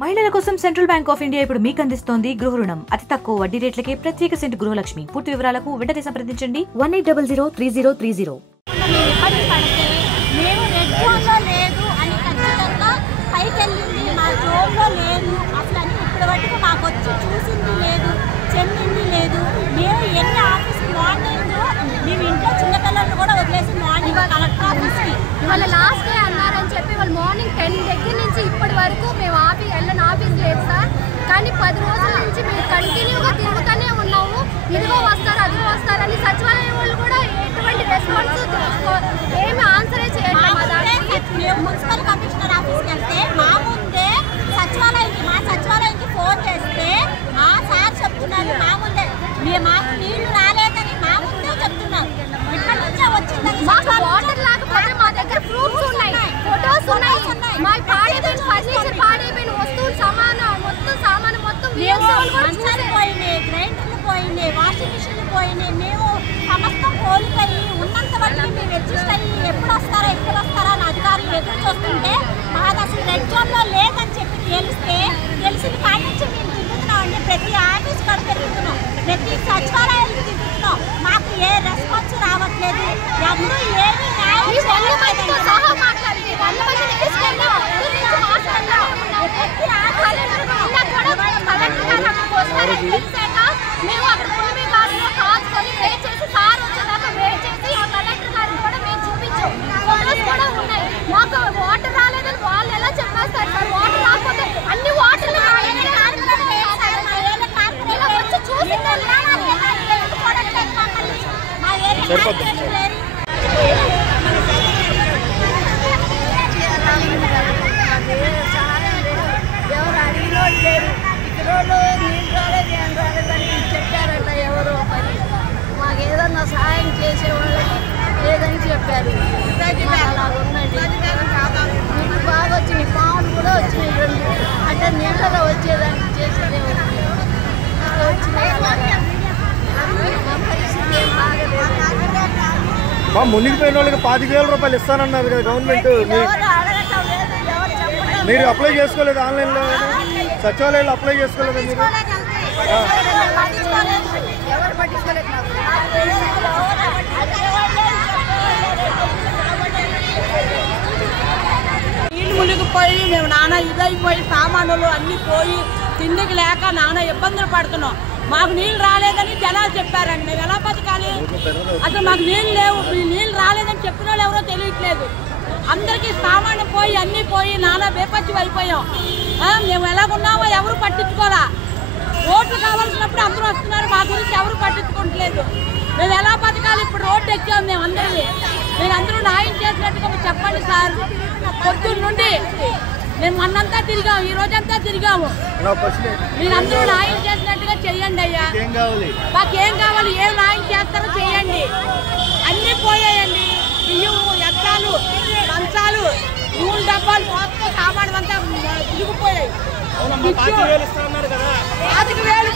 మహిళల కోసం central bank of India ఇప్పుడు మీకు అందిస్తోంది గృహ రుణం. అతి తక్కువ వడ్డీ రేట్లకే ప్రత్యేక సెంట్ గృహలక్ష్మి. పూర్తి వివరాలకు వెంటనే సంప్రదించండి 18003030. మేము ఎన్ని ఆఫీస్ మార్నింగ్ మేము ఇంట్లో చిన్నపిల్లలను కూడా వదిలేసి మార్నింగ్ కలెక్టర్ ఆఫీస్కి వాళ్ళ లాస్ట్ డే అన్నారని చెప్పి వాళ్ళు మార్నింగ్ 10 దగ్గర నుంచి ఇప్పటి వరకు మేము వెళ్ళని ఆఫీస్ లేదు సార్. కానీ 10 రోజుల నుంచి మేము కంటిన్యూగా తిరుగుతూనే ఉన్నాము. ఇదిగో వస్తారు అదిగో వస్తారని సచివాలయం వాళ్ళు కూడా ఎటువంటి రెస్పాన్స్ ఏమి ఆన్సరే చేయట్లేదు. మున్సిపల్ కమిషనర్ ఆఫీస్కి వెళ్తే మా ముందే సచివాలయానికి ఫోన్ చేస్తే ఆ సార్ చెప్తున్నారు మా ముందే మాకు నీళ్లు రాలేదని మా ముందే చెప్తున్నారు. ఇక్కడ నుంచే వచ్చిందని వాటర్ లేకపోతే మా దగ్గర ప్రూఫ్స్ ఉన్నాయి, ఫొటోస్ ఉన్నాయి. మా పాడైపోయిన ఫర్నిచర్ పాడైపోయిన వస్తువులు సామాను మొత్తం మంచాలు పోయినాయి, గ్రైండర్లు పోయినాయి, వాషింగ్ మిషన్లు పోయినాయి. మేము సమస్తం కోల్పోయి ఉన్నంత వరకు మేము అడ్జస్ట్ అయ్యి ఎప్పుడు వస్తారా అని అధికారులు ఎదురు చూస్తుంటే మాది అసలు రెడ్ జోన్లో లేదని చెప్పి తెలిసిన కాడి నుంచి మేము తిరుగుతున్నాం అండి. ప్రతి ఆఫీస్ కూడా తిరుగుతున్నాం, ప్రతి సచివాలయానికి తిరుగుతున్నాం. మాకు ఏ రెస్పాన్స్ రావట్లేదు. ఎవరు ఏమి మేము అక్కడ పులిమి గారిలో కాల్చుకొని వెయిట్ చేసి సార్ వచ్చేదాకా వెయిట్ చేసి ఆ కలెక్టర్ గారిని కూడా మేము చూపించాం. ఫోటోస్ కూడా ఉన్నాయి. మాకు వాటర్ రాలేదని వాళ్ళు ఎలా చెప్పేస్తారు సార్? వాటర్ రాకపోతే అన్ని వాటర్ వచ్చి చూసి ఎవరు అడిగిన లేరు. ఇక్కడ నీళ్ళు రాలేదు ఏం రాలేదని చెప్పారంట ఎవరో పని. మాకు ఏదన్నా సహాయం చేసేవాళ్ళకి లేదని చెప్పారు. అలా ఉందండి. నీళ్ళు బాగా వచ్చినాయి, పాములు కూడా వచ్చినాయి 2. అంటే నీళ్ళలో వచ్చేదానికి చేసేదే వచ్చినాయి. మా పరిస్థితి ఏం బాగలేదు. మునిగిపోయిన వాళ్ళకి 25,000 రూపాయలు ఇస్తానన్నారు కదా గవర్నమెంట్. మీరు అప్లై చేసుకోలేదు? ఆన్లైన్లో సచివాలయంలో అప్లై చేసుకోలేదు మీరు? ఎవరు పట్టించుకోలేదు. నీళ్ళు మునిగిపోయి మేము నాన్న ఇదైపోయి సామానులు అన్నీ పోయి తిండికి లేక నాన్న ఇబ్బందులు పడుతున్నాం. మాకు నీళ్ళు రాలేదని జనాలు చెప్పారండి. మేము ఎలా బతకాలి? అసలు మాకు నీళ్ళు లేవు. నీళ్ళు రాలేదని చెప్పిన వాళ్ళు ఎవరో తెలియట్లేదు. అందరికీ సామాను పోయి అన్నీ పోయి నాన్న బేపచ్చి అయిపోయాం. మేము ఎలాగున్నామో ఎవరు పట్టించుకోరా. ఓట్లు కావాల్సినప్పుడు అందరూ వస్తున్నారు, మా గురించి ఎవరు పట్టించుకోవట్లేదు. మేము ఎలా బతకాలి? ఇప్పుడు రోడ్డు ఎక్కాము మేము అందరినీ. మీరు అందరూ న్యాయం చేసినట్టుగా చెప్పండి సార్. పొద్దున్న నుండి మేము మొన్నంతా తిరిగాము, ఈ రోజంతా తిరిగాము. మీరందరూ న్యాయం చేసినట్టుగా చెయ్యండి అయ్యా. మాకేం కావాలి? ఏం న్యాయం చేస్తారో చెయ్యండి. అన్నీ పోయాయండి. బియ్యం, ఎత్తాలు, మంచాలు, నూనె డబ్బాలు మొత్తం సామాను అంతా తిరిగిపోయాయి. 25,000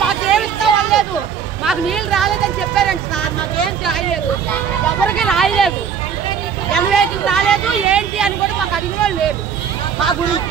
మాకేమి ఇస్తామలేదు. మాకు నీళ్ళు రాలేదని చెప్పారండి సార్. మాకేం రాయలేదు, ఎవరికి రాయలేదు. ఎంఏకి రాలేదు ఏంటి అని కూడా మాకు అడిగిన లేదు. మా గురించి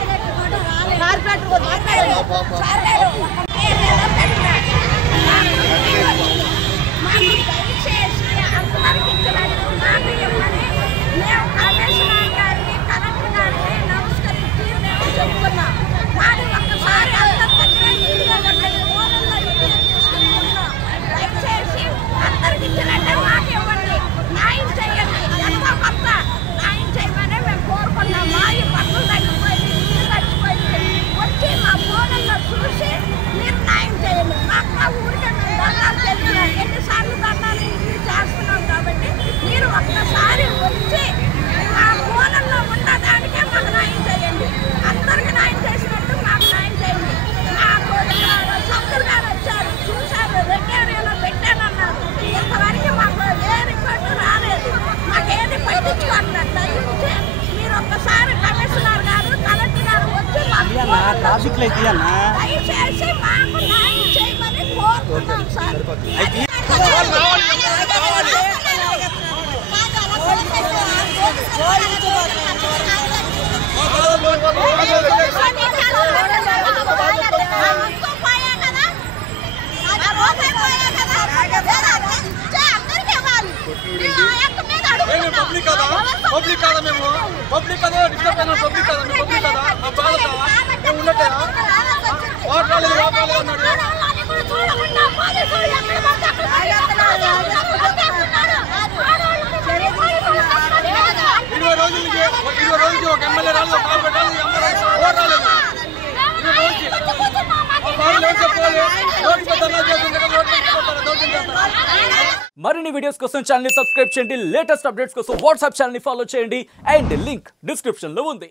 ఎన్నిసార్లు దండాలు చేస్తున్నాం కాబట్టి మీరు ఒక్కసారి వచ్చి మా మూలంలో ఉన్నదానికే మాకు న్యాయం చేయండి. అందరికి న్యాయం చేసినట్టు మాకు న్యాయం చేయండి. నాకు సభ్యులు గారు వచ్చారు, చూశారు, రెగ్యులర్గా పెట్టానన్నారు. ఇంతవరకు మాకు ఏ రిపోర్టు రాలేదు. మాకేది పట్టించుకోవట్లేదు. దయచేసి మీరు ఒక్కసారి కమిషనర్ గారు, కలెక్టర్ గారు వచ్చి దయచేసి మాకు న్యాయం చేయమని కోరుతున్నాం సార్. పబ్లిక్ కాదా మేము పబ్లిక్ కదా డిస్టర్బ్ అయినా పబ్లిక్ కదా మేము పబ్లిక్ కదా మా బాధ కదా మేము ఉండట్లేదా ఓట్ రాలేదు అన్నాడు 20 రోజులకి ఒక ఎమ్మెల్యే రాళ్ళు కాలు పెట్టాలి ఓట్ రాలేదు మరిన్ని వీడియోస్ కోసం ఛానల్ ని సబ్స్క్రైబ్ చేయండి లేటెస్ట్ అప్డేట్స్ కోసం వాట్సాప్ ఛానల్ ని ఫాలో చేయండి అండ్ లింక్ డిస్క్రిప్షన్ లో ఉంది